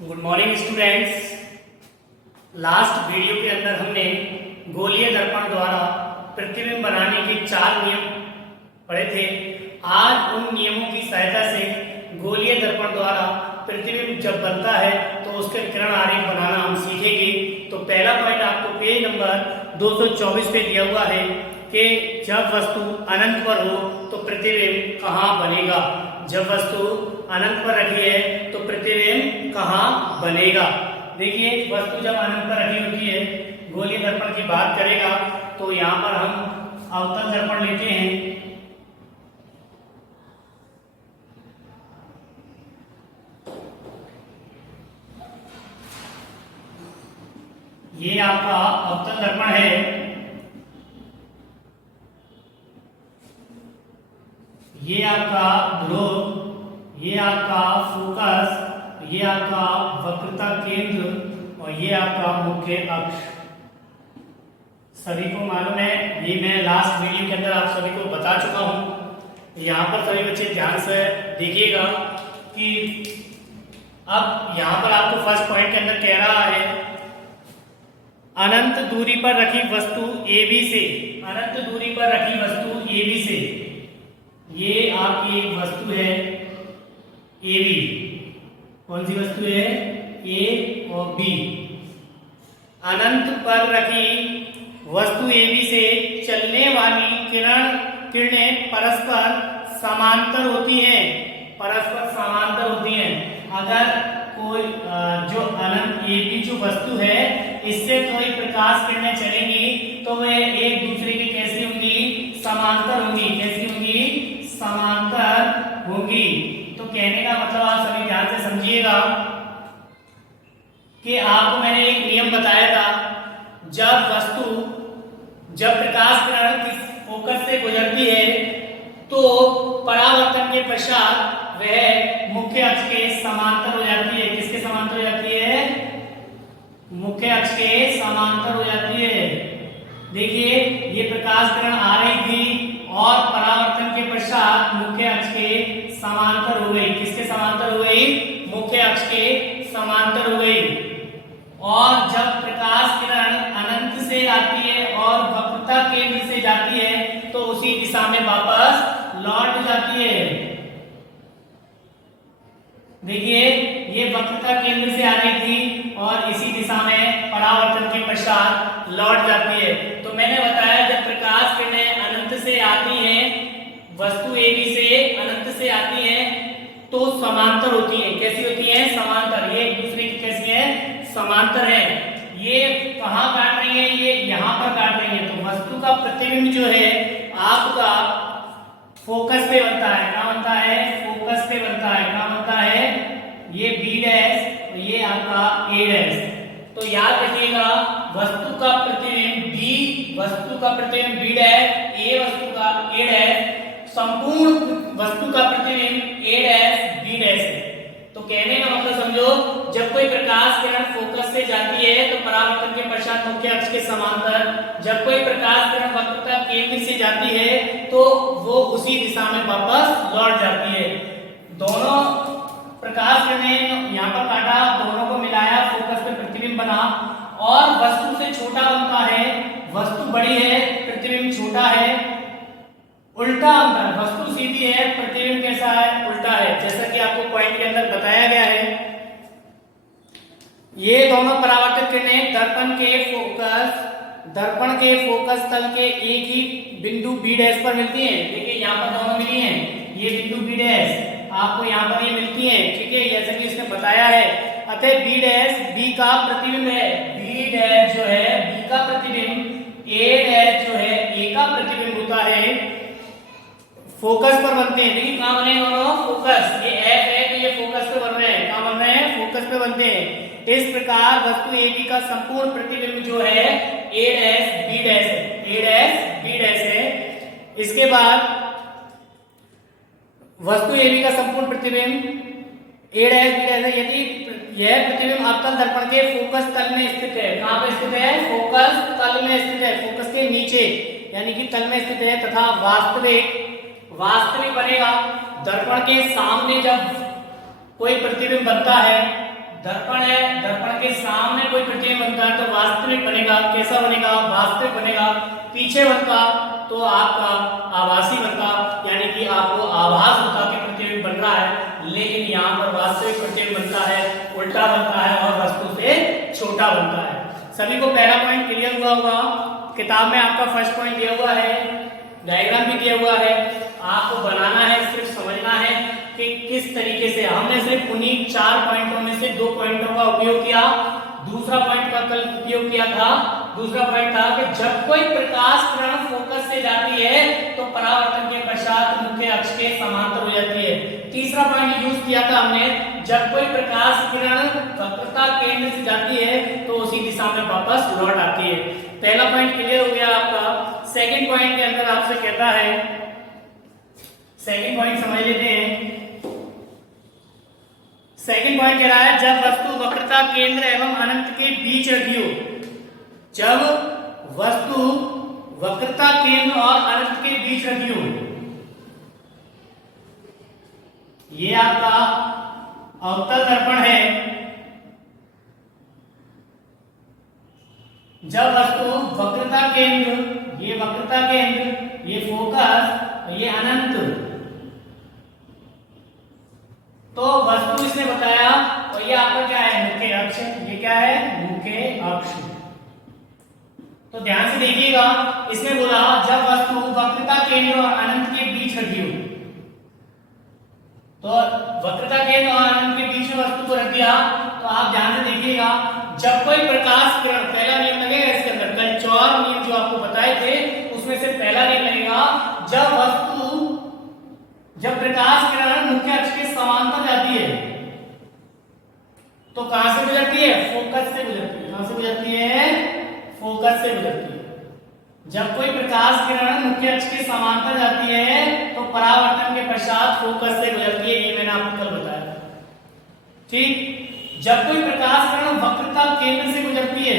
Good morning students. Last video के अंदर हमने गोलीय दर्पण द्वारा प्रतिबिंब बनाने के 4 नियम पढ़े थे। आज उन नियमों की सहायता से गोलीय दर्पण द्वारा प्रतिबिंब जब बनता है तो उसके किरण आरेख बनाना हम सीखेंगे। तो पहला पॉइंट आपको पेज नंबर 224 पे दिया हुआ है कि जब वस्तु अनंत पर हो तो प्रतिबिंब कहाँ बनेगा। जब वस्तु अनंत पर रखी है तो प्रतिबिंब कहाँ बनेगा। देखिए, वस्तु जब अनंत पर रखी होती है, गोलीय दर्पण की बात करेगा तो यहाँ पर हम अवतल दर्पण लेते हैं। ये आपका अवतल दर्पण है। ये आपका ध्रुव, ये आपका फोकस, ये आपका वक्रता केंद्र और ये आपका मुख्य अक्ष। सभी को मालूम है, ये मैं लास्ट वीडियो के अंदर आप सभी को बता चुका हूं। यहाँ पर सभी बच्चे ध्यान से देखिएगा कि अब यहाँ पर आपको फर्स्ट पॉइंट के अंदर कह रहा है अनंत दूरी पर रखी वस्तु AB से, अनंत दूरी पर रखी वस्तु AB से, ये आपकी एक वस्तु है AB। कौन सी वस्तु है? A और B। अनंत पर रखी वस्तु AB से चलने वाली किरणें परस्पर समांतर होती हैं, परस्पर समांतर होती हैं। अगर कोई जो अनंत AB जो वस्तु है, इससे कोई प्रकाश किरणें चलेंगी तो वे एक दूसरे की कैसी होंगी? समांतर होंगी। कैसी होंगी? समांतर होंगी। तो कहने का मतलब आप सभी ध्यान से समझिएगा कि आपको मैंने एक नियम बताया था, जब प्रकाश किरण किस फोकस से गुजरती है तो परावर्तन के पश्चात वह मुख्य अक्ष के समांतर हो जाती है। किसके समांतर हो जाती है? मुख्य अक्ष के समांतर हो जाती है। देखिए, ये प्रकाश किरण आ रही थी और परावर्तन के पश्चात मुख्य अक्ष के समांतर हो गई। किसके समांतर हो गई? मुख्य अक्ष के समांतर हो गई। और जब प्रकाश किरण अनंत से आती है और वक्रता केंद्र से जाती है तो उसी दिशा में वापस लौट जाती है। देखिए, ये वक्रता केंद्र से आ रही थी और इसी दिशा में परावर्तन के पश्चात लौट जाती है। तो मैंने बताया जब प्रकाश किरणें अनंत से आती हैं, वस्तु AB से अनंत से आती हैं तो समांतर होती हैं। कैसी होती हैं? समांतर। ये एक दूसरे की कैसी है? समांतर है। ये कहाँ काट रही है? ये यहाँ पर काट रही है। तो वस्तु का प्रतिबिंब जो है आपका फोकस पे बनता है। कहाँ बनता है? फोकस पे बनता है। कहाँ बनता है? ये B डैश और ये आपका A डैश। तो याद रखिएगा, वस्तु का प्रतिबिंब B, वस्तु का प्रतिबिंब B डैश, A वस्तु का A डैश, संपूर्ण वस्तु का प्रतिबिंब A डैश B डैश है। तो कहने का मतलब समझो, जब कोई प्रकाश किरण फोकस से जाती है तो परावर्तन के पश्चात मुख्य अक्ष के समांतर, जब कोई प्रकाश किरण वक्रता केंद्र से जाती है तो वो उसी दिशा में वापस लौट जाती है। दोनों प्रकाश किरणें यहाँ पर काटा, दोनों को मिलाया, फोकस पे प्रतिबिंब बना और वस्तु से छोटा बनता है। वस्तु बड़ी है, प्रतिबिंब छोटा है। उल्टा अंतर, वस्तु सीधी है, प्रतिबिंब कैसा है? उल्टा है। जैसा कि आपको पॉइंट के अंदर बताया गया है, ये दोनों परावर्तित किरणें दर्पण के फोकस तल के एक ही बिंदु B डैश पर मिलती हैं। देखिए, यहाँ पर दोनों मिली हैं, ये बिंदु B डैश आपको यहाँ पर ये मिलती हैं। ठीक है, जैसा कि इसने बताया है। अतः B डैश B का प्रतिबिंब है, B डैश जो है B का प्रतिबिंब, A डैश जो है A का प्रतिबिंब होता है। फोकस पर बनते हैं। देखिए, कहाँ बने दोनों? फोकस। ये F है तो ये फोकस पे बन रहे हैं। कहाँ बन रहे हैं? फोकस पे बनते हैं। इस प्रकार वस्तु AB का संपूर्ण प्रतिबिंब जो है A डैश B डैश है, A डैश B डैश है। इसके बाद वस्तु AB का संपूर्ण प्रतिबिंब A डैश B डैश है यदि यह प्रतिबिंब अवतल दर्पण के फोकस तल में स्थित है। कहाँ पे स्थित है? फोकस तल में स्थित है, फोकस के नीचे यानी कि तल में स्थित है तथा वास्तविक बनेगा। दर्पण के सामने जब कोई प्रतिबिंब बनता है, दर्पण है, दर्पण के सामने कोई प्रतिबिंब बनता है तो वास्तविक बनेगा। कैसा बनेगा? वास्तविक बनेगा। पीछे बनता तो आपका आभासी बनता, यानी कि आपको आभास होता कि प्रतिबिंब बन रहा है, लेकिन यहाँ पर वास्तविक प्रतिबिंब बनता है, उल्टा बनता है और वस्तु से छोटा बनता है। सभी को पहला पॉइंट क्लियर हुआ होगा। किताब में आपका फर्स्ट पॉइंट दिया हुआ है, डायग्राम भी दिया हुआ है, आपको बनाना है, सिर्फ समझना है कि किस तरीके से। हमने सिर्फ उन्हीं 4 पॉइंटों में से 2 पॉइंटों का उपयोग किया। दूसरा पॉइंट का कल उपयोग किया था। दूसरा पॉइंट था कि जब कोई प्रकाश किरण फोकस से जाती है तो परावर्तन के पश्चात मुख्य अक्ष के समांतर हो जाती है। तीसरा पॉइंट यूज किया था हमने, जब कोई प्रकाश किरण वक्रता केंद्र से जाती है तो उसी दिशा में वापस लौट आती है। पहला पॉइंट क्लियर हो गया आपका। सेकंड पॉइंट के अंदर आपसे कहता है, सेकंड पॉइंट समझ लेते हैं। सेकंड पॉइंट कह रहा है जब वस्तु वक्रता केंद्र एवं अनंत के बीच रखी हो। जब वस्तु वक्रता केंद्र और अनंत के बीच रखी हो, ये आपका अवतल दर्पण है। जब वस्तु वक्रता केंद्र, ये वक्रता केंद्र, ये फोकस, ये अनंत, तो वस्तु इसने बताया, और ये आपका क्या है? मुख्य अक्ष। ये क्या है? मुख्य अक्ष। तो ध्यान से देखिएगा, इसने बोला जब वस्तु वक्रता केंद्र और अनंत के बीच रखी हो, तो वक्रता केंद्र और अनंत के बीच में वस्तु को रख दिया। तो आप ध्यान से देखिएगा, जब कोई प्रकाश किरण, पहला नियम लगेगा इसके अंदर, कल 4 नियम जो आपको बताए थे उसमें से पहला नियम लगेगा, जब प्रकाश किरण मुख्य अक्ष के समांतर जाती है तो कहां से गुजरती है? फोकस से गुजरती है। कहां से गुजरती है? फोकस से गुजरती है। जब कोई प्रकाश किरण मुख्य अक्ष के समांतर जाती है तो परावर्तन के पश्चात फोकस से गुजरती है। ये मैंने आपको कल बताया, ठीक। जब कोई प्रकाश किरण वक्रता केंद्र से गुजरती है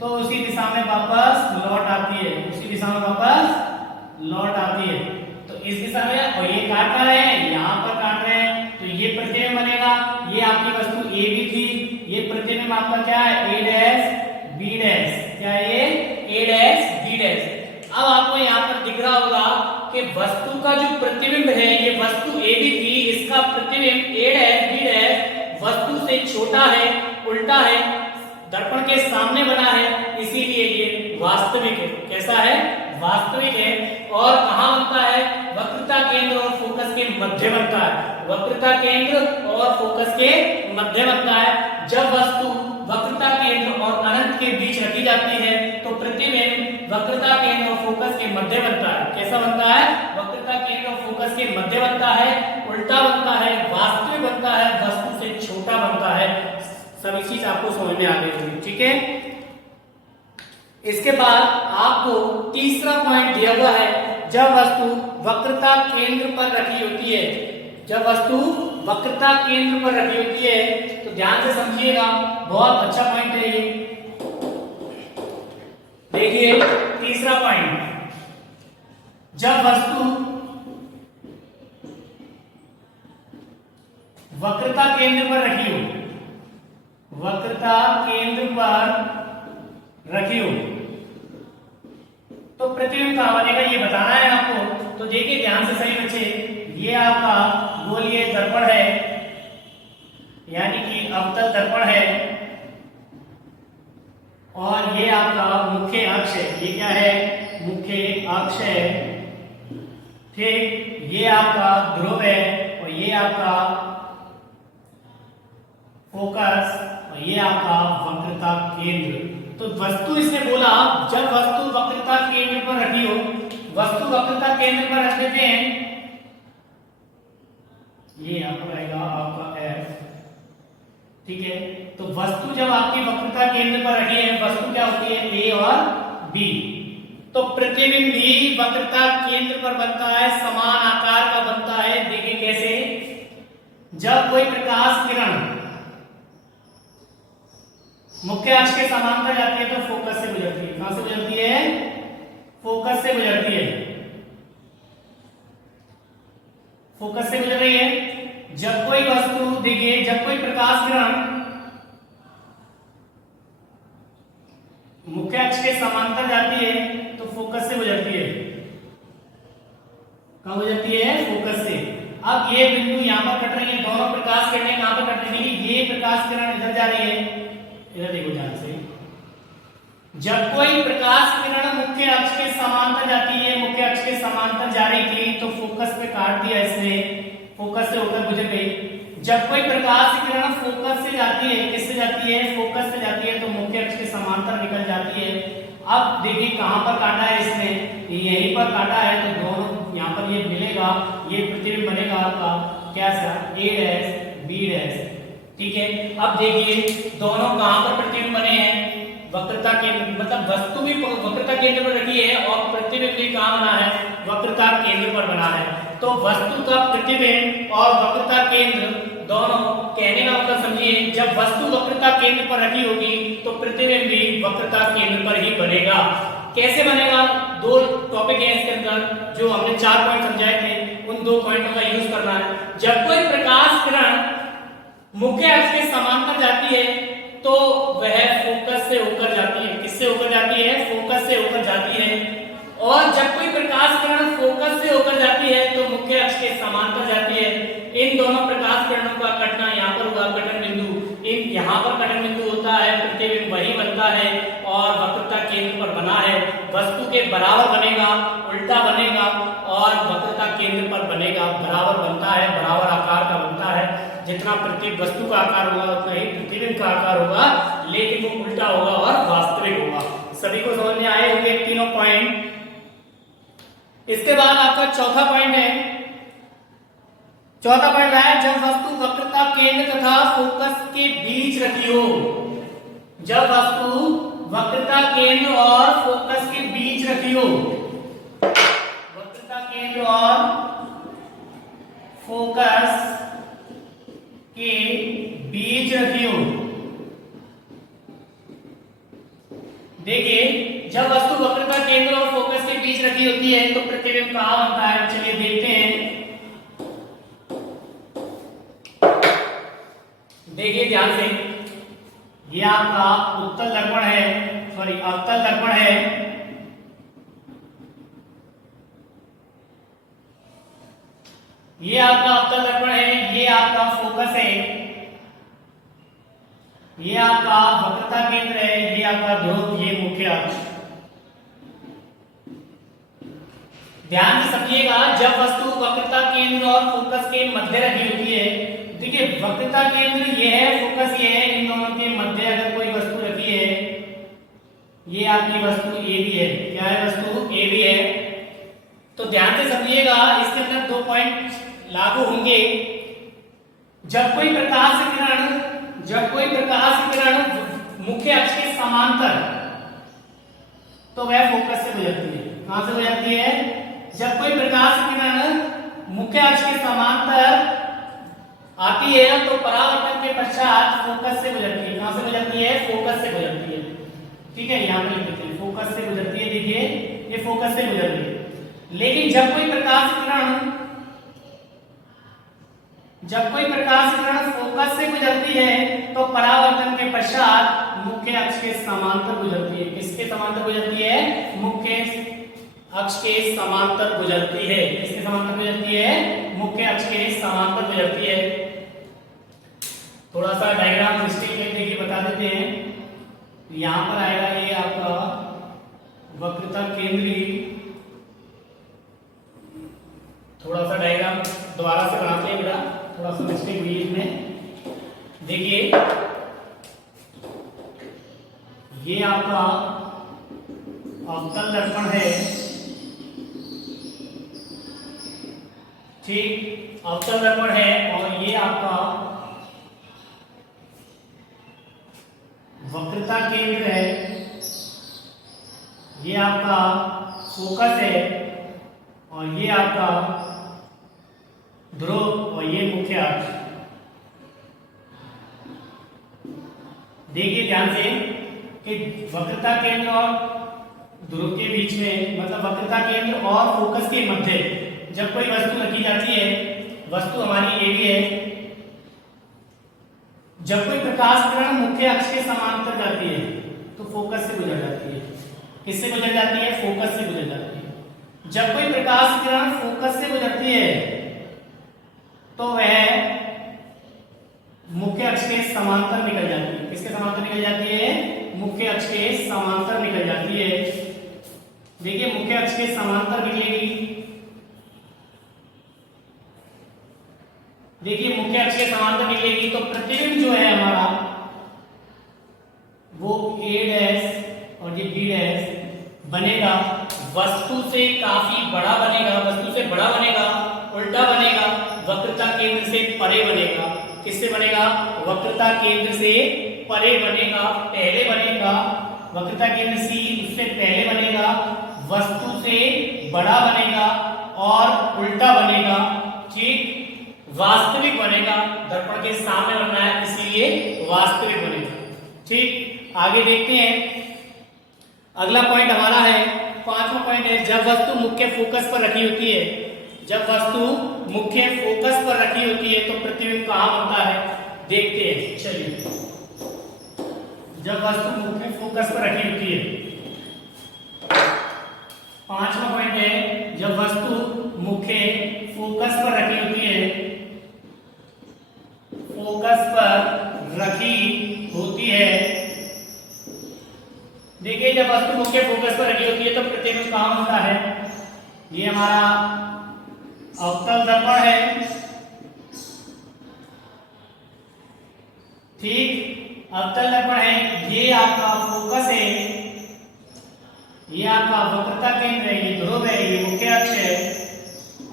तो उसी दिशा में वापस लौट आती है, उसी दिशा में वापस लौट आती है। तो इस दिशा में, और ये काट रहे हैं, यहाँ पर काट रहे हैं, तो ये प्रतिबिंब बनेगा। ये आपकी वस्तु ए भी थी, ये प्रतिबिंब आपका क्या है? ए डैश बी डैश। क्या है ये? ए डैश बी डैश। अब आपको यहाँ पर दिख रहा होगा कि वस्तु का जो प्रतिबिंब है, ये वस्तु ए भी थी, इसका प्रतिबिंब ए डैश बी डैश वस्तु से छोटा है, उल्टा है, दर्पण के सामने बना है, इसीलिए ये वास्तविक है। कैसा है? वास्तविक है। और कहां बनता है? वक्रता केंद्र और फोकस के मध्य बनता है। वक्रता केंद्र और फोकस के मध्य बनता है। जब वस्तु वक्रता केंद्र और अनंत के बीच रखी जाती है तो प्रतिबिंब वक्रता केंद्र और फोकस के मध्य बनता है। कैसा बनता है? वक्रता केंद्र और फोकस के मध्य बनता है, उल्टा बनता है, वास्तविक बनता है, वस्तु से छोटा बनता है। सभी चीज आपको समझ में आ गई होगी, ठीक है। इसके बाद आपको तीसरा पॉइंट दिया हुआ है, जब वस्तु वक्रता केंद्र पर रखी होती है। जब वस्तु वक्रता केंद्र पर रखी होती है तो ध्यान से समझिएगा, बहुत अच्छा पॉइंट है ये। देखिए तीसरा पॉइंट, जब वस्तु वक्रता केंद्र पर रखी हो, वक्रता केंद्र पर रखी हो तो प्रतिबिंब कहां बनेगा ये बताना है आपको। तो देखिए ध्यान से सही बच्चे, ये आपका गोलीय दर्पण है, यानी कि अवतल दर्पण है, और ये आपका मुख्य अक्ष है। ये क्या है? मुख्य अक्ष है, ठीक। ये आपका ध्रुव है और ये आपका फोकस और ये आपका वक्रता केंद्र। तो वस्तु इसने बोला जब वस्तु वक्रता केंद्र पर रखी हो, वस्तु वक्रता केंद्र पर रख देते हैं, ये यहां पर आएगा आपका एफ, ठीक है। तो वस्तु जब आपकी वक्रता केंद्र पर रखी है, वस्तु क्या होती है? ए और बी। तो प्रतिबिंब भी वक्रता केंद्र पर बनता है, समान आकार का बनता है। देखिए कैसे, जब कोई प्रकाश किरण मुख्य अक्ष के समांतर जाती है तो फोकस से गुजरती है। कहां से गुजरती है? फोकस से गुजरती है, फोकस से गुजर रही है। जब कोई वस्तु, देखिए जब कोई प्रकाश किरण मुख्य अक्ष के समांतर जाती है तो फोकस से गुजरती है। कहां गुजरती है? फोकस से। अब ये बिंदु यहां पर कट रही है, दोनों प्रकाश किरणें कहां पर कट रही है? ये प्रकाश किरण इधर जा रही है, इधर देखो ध्यान से। जब कोई प्रकाश किरण मुख्य अक्ष के समांतर जाती है, मुख्य अक्ष के समांतर जा रही थी तो फोकस पे काट दिया इसने, फोकस से होकर गुजर गई। जब कोई प्रकाश किरण फोकस से जाती है, किससे जाती है? फोकस से जाती है, तो मुख्य अक्ष के समांतर निकल जाती है। अब देखिए कहां पर काटा है इसने? यहीं पर काटा है, तो दोनों यहां पर ये मिलेगा, ये प्रतिबिंब बनेगा आपका कैसा? A dash B dash. ठीक है, अब देखिए दोनों कहां पर प्रतिबिंब बने हैं? वक्रता केंद्र, मतलब वस्तु भी वक्रता केंद्र पर रखी है और प्रतिबिंब भी कहां बना है? वक्रता केंद्र पर बना है। तो वस्तु का प्रतिबिंब और वक्रता केंद्र दोनों, कहने का मतलब समझिए, जब वस्तु वक्रता केंद्र पर रखी होगी तो प्रतिबिंब भी वक्रता केंद्र पर ही बनेगा। कैसे बनेगा? दो टॉपिक है इसके अंदर, जो हमने 4 पॉइंट समझाए थे, उन 2 पॉइंटों का यूज करना है। जब कोई प्रकाश किरण मुख्य अक्ष के समांतर जाती है तो वह फोकस से होकर जाती है। किससे होकर जाती है? फोकस से होकर जाती है। और जब कोई प्रकाश किरण फोकस से होकर जाती है तो मुख्य अक्ष के समांतर जाती है। इन दोनों प्रकाश किरणों का कटना यहाँ पर हुआ, कटन बिंदु। इन यहाँ पर कटन बिंदु होता है, प्रतिबिंब वही बनता है और वक्रता केंद्र पर बना है। वस्तु के बराबर बनेगा, उल्टा बनेगा और वक्रता केंद्र पर बनेगा। बराबर बनता है, बराबर आकार का बनता है। जितना प्रतिबिंब वस्तु का आकार होगा उतना ही प्रतिबिंब का आकार होगा, लेकिन वो उल्टा होगा और वास्तविक होगा। सभी को समझ में आए होंगे तीनों पॉइंट। इसके बाद आपका चौथा पॉइंट है, चौथा पॉइंट है जब वस्तु वक्रता केंद्र तथा फोकस के बीच रखी हो। जब वस्तु वक्रता केंद्र और फोकस के बीच रखी हो, वक्रता केंद्र और फोकस के बीच रखी हो। देखिए जब वस्तु वक्रता केंद्र और फोकस के बीच रखी होती है तो प्रतिबिंब कहां बनता है? चलिए देखते हैं। देखिए ध्यान से, ये आपका उत्तल दर्पण है, सॉरी अवतल दर्पण है। ये आपका अवतल दर्पण है, ये आपका फोकस है, ये आपका वक्रता केंद्र है, ये आपका ध्रुव, ये मुख्य अक्ष। ध्यान से समझिएगा, जब वस्तु वक्रता केंद्र और फोकस के मध्य रखी होती है, देखिए वक्रता केंद्र ये है, फोकस ये है, इन दोनों के मध्य अगर कोई वस्तु रखी है, ये आपकी वस्तु ए भी है। क्या है? वस्तु ए भी है। तो ध्यान से समझिएगा, इसके अंदर 2 पॉइंट लागू होंगे। जब कोई प्रकाश किरण मुख्य अक्ष के समांतर, तो वह फोकस से गुजरती है। कहां से गुजरती है? जब कोई प्रकाश किरण मुख्य अक्ष के समांतर आती है तो परावर्तन के पश्चात फोकस से गुजरती है। कहां से गुजरती है? फोकस से गुजरती है। ठीक है, यहां पे लिख देते हैं, फोकस से गुजरती है। देखिए ये फोकस से गुजर रही है। लेकिन जब कोई प्रकाश किरण फोकस से गुजरती है तो परावर्तन के पश्चात मुख्य अक्ष के समांतर गुजरती है। किसके समांतर गुजरती है? मुख्य अक्ष के समांतर गुजरती है। किसके समांतर गुजरती है? मुख्य अक्ष के समांतर गुजरती है। थोड़ा सा डायग्राम मिस्टेक है, देखिए बता देते हैं। यहां पर आएगा ये आपका वक्रता केंद्रीय। थोड़ा सा डायग्राम दोबारा से बनाते हैं बेटा, थोड़ा सा मिस्टेक हुई इसमें। देखिए ये आपका अवतल दर्पण है, ठीक, अवतल दर्पण है, और ये आपका वक्रता केंद्र है, ये आपका फोकस है, और ये आपका ध्रुव और ये मुख्य अक्ष। देखिए ध्यान से कि वक्रता केंद्र और ध्रुव के बीच में, मतलब वक्रता केंद्र और फोकस के मध्य जब कोई वस्तु रखी जाती है, वस्तु हमारी ये भी है। जब कोई प्रकाश किरण मुख्य अक्ष के समांतर जाती है तो फोकस से गुजर जाती है। किससे गुजर जाती है? फोकस से गुजर जाती है। जब कोई प्रकाश किरण फोकस से गुजरती है तो वह मुख्य अक्ष के समांतर निकल जाती है। किसके समांतर निकल जाती है? मुख्य अक्ष के समांतर निकल जाती है। देखिए मुख्य अक्ष के समांतर निकलेगी। देखिए मुख्य अक्ष के समांतर निकलेगी तो प्रतिबिंब जो है हमारा वो A डैश और ये B डैश बनेगा, वस्तु से काफी बड़ा बनेगा, वस्तु से बड़ा बनेगा, उल्टा बनेगा, वक्रता केंद्र से परे बनेगा। किससे बनेगा? वक्रता केंद्र से परे बनेगा, पहले बनेगा। वक्रता केंद्र C उससे पहले बनेगा, वस्तु से बड़ा बनेगा और उल्टा बनेगा। ठीक, वास्तविक बनेगा, दर्पण के सामने बनना है इसीलिए वास्तविक बनेगा। ठीक, आगे देखते हैं। अगला पॉइंट हमारा है, पांचवा पॉइंट है, जब वस्तु मुख्य फोकस पर रखी होती है। जब वस्तु मुख्य फोकस पर रखी होती है तो प्रतिबिंब कहां बनता है? देखते हैं, चलिए। जब वस्तु मुख्य फोकस पर रखी होती है, पांचवा पॉइंट है, जब वस्तु मुख्य फोकस पर रखी होती है, फोकस पर रखी होती है। देखिए जब वस्तु मुख्य फोकस पर रखी होती है तो प्रतिबिंब कहां बनता है? ये हमारा अवतल दर्पण है। ठीक, अवतल दर्पण है, ये आपका फोकस है, ये आपका वक्रता केंद्र है, ये ध्रुव है, ये मुख्य अक्ष है।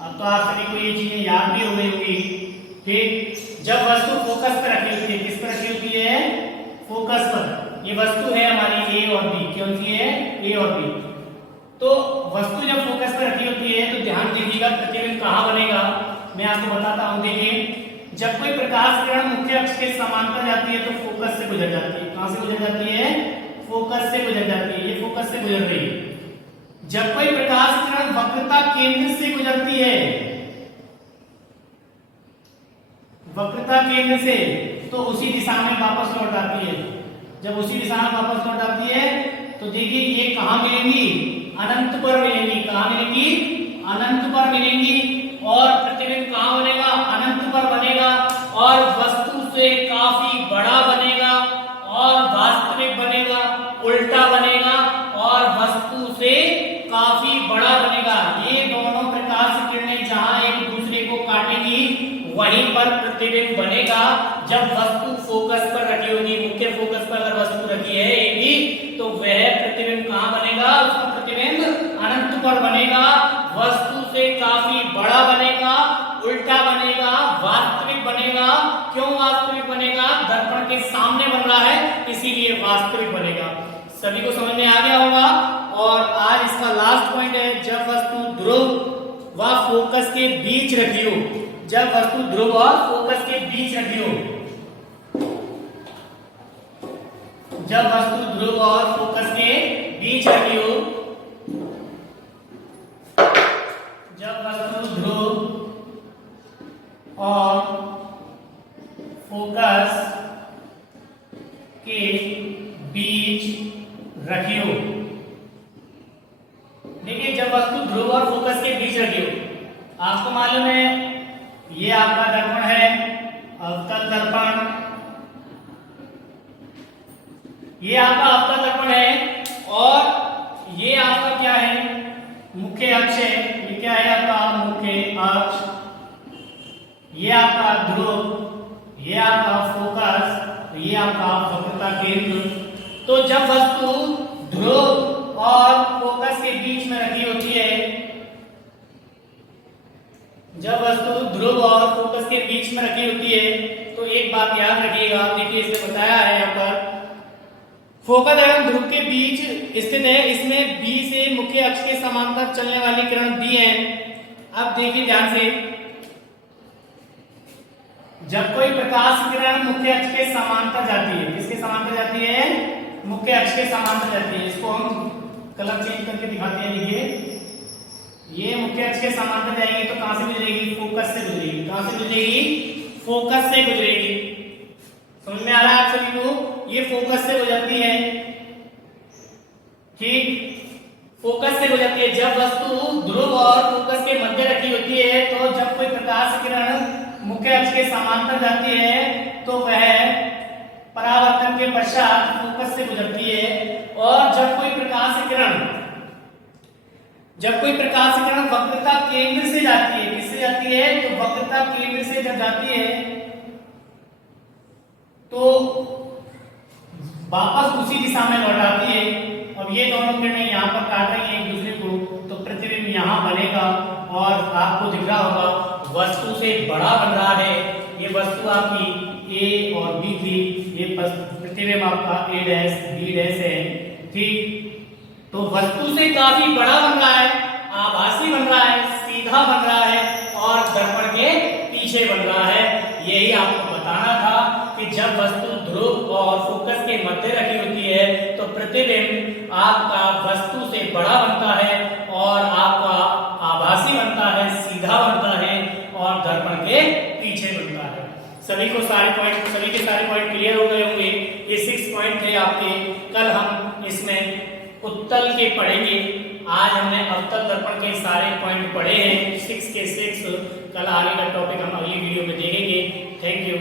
अब तो आप सभी को ये चीजें याद भी हो गई होगी। ठीक, जब वस्तु फोकस पर रखी होती है, किस पर रखी होती है? फोकस पर। ये वस्तु है हमारी A और B, कौन सी है? A और B। तो वस्तु जब फोकस पर रखी होती है तो ध्यान दीजिएगा प्रतिबिंब कहां बनेगा, मैं आपको बताता हूं। देखिए जब कोई प्रकाश किरण मुख्य अक्ष के समांतर जाती है तो फोकस से गुजर जाती है। कहां से गुजर जाती है? फोकस से गुजर जाती है। ये फोकस से गुजर रही है। जब कोई प्रकाश किरण वक्रता केंद्र से गुजरती है, वक्रता केंद्र से, तो उसी दिशा में वापस लौट आती है। जब उसी दिशा में वापस लौट आती है तो देखिए ये कहां मिलेंगी? अनंत पर मिलेंगी। कहां मिलेंगी? अनंत पर मिलेंगी। और प्रतिबिंब कहां बनेगा? अनंत पर बनेगा और वस्तु से काफी बड़ा बनेगा और वास्तविक बनेगा, उल्टा बनेगा और वस्तु से काफी बड़ा बनेगा। ये दोनों प्रकाश किरणें जहां एक दूसरे को काटेंगी वहीं पर प्रतिबिंब बनेगा। जब वस्तु फोकस पर रखी होगी, मुख्य फोकस पर अगर वस्तु रखी है एक ही, तो वह प्रतिबिंब कहां बनेगा? उसका प्रतिबिंब अनंत पर बनेगा, वस्तु से काफी बड़ा बनेगा, उल्टा बनेगा, वास्तविक बनेगा। क्यों वास्तविक बनेगा? दर्पण के सामने बन रहा है इसीलिए वास्तविक बनेगा। सभी को समझ में आ गया होगा। और आज इसका लास्ट पॉइंट है, जब वस्तु ध्रुव व फोकस के बीच रखी हो। जब वस्तु ध्रुव और फोकस के बीच रखी हो, जब वस्तु ध्रुव और फोकस के बीच रखी हो, जब वस्तु ध्रुव और फोकस के बीच रखी हो। देखिए जब वस्तु ध्रुव और फोकस के बीच रखी हो, आपको मालूम है ये आपका दर्पण है, अवतल दर्पण, ये आपका अवतल दर्पण है और ये आपका क्या है? मुख्य अक्ष है। ये क्या है आपका? मुख्य अक्ष। ये आपका ध्रुव, ये आपका फोकस, ये आपका वक्रता केंद्र। तो जब वस्तु ध्रुव और फोकस के बीच में रखी होती है, जब वस्तु ध्रुव और फोकस के बीच में रखी होती है तो एक बात याद रखिएगा। देखिए इसे बताया है यहाँ पर, फोकस एवं ध्रुव के बीच स्थित है। इसमें B से मुख्य अक्ष के समांतर चलने वाली किरण B है। अब देखिए ध्यान से, जब कोई प्रकाश किरण मुख्य अक्ष के समांतर जाती है, किसके समांतर जाती है? मुख्य अक्ष के समांतर जाती है। इसको हम कलर चेंज करके दिखाते हैं। देखिए ये मुख्य अक्ष के समांतर जाएगी तो कहां से गुजरेगी? फोकस से गुजरेगी। कहां से गुजरेगी? फोकस से गुजरेगी। समझ में आ रहा है आप सभी को? ये फोकस से गुजरती है, ठीक, फोकस से गुजरती है। जब वस्तु ध्रुव और फोकस के मध्य रखी होती है तो जब कोई प्रकाश किरण मुख्य अक्ष के समांतर जाती है तो वह परावर्तन के पश्चात फोकस से गुजरती है। और जब कोई प्रकाश किरण वक्रता केंद्र से जाती है, किससे जाती है? तो वक्रता केंद्र से जब जाती है तो वापस उसी दिशा में लौट आती है। अब ये दोनों किरणें यहाँ पर काट रही हैं एक दूसरे को, तो प्रतिबिंब यहाँ बनेगा और आपको दिख रहा होगा वस्तु से बड़ा बन रहा है। ये वस्तु आपकी ए और बी थी, ये प्रतिबिंब आपका ए डैश बी डैश है, ठीक। तो वस्तु से काफी बड़ा बन रहा है, आभासी बन रहा है, सीधा बन रहा है और दर्पण के पीछे बन रहा है। यही आपको बताना था कि जब वस्तु ध्रुव और फोकस के मध्य रखी होती है तो प्रतिबिंब आपका वस्तु से बड़ा बनता है और आपका आभासी बनता है, सीधा बनता है और दर्पण के पीछे बनता है। सभी के सारे पॉइंट क्लियर हो गए होंगे। ये 6 पॉइंट थे आपके। कल हम इसमें उत्तल के पढ़ेंगे। आज हमने अवतल दर्पण के सारे पॉइंट पढ़े हैं, 6 के 6। कल आगे का टॉपिक हम अगली वीडियो में देखेंगे। Thank you.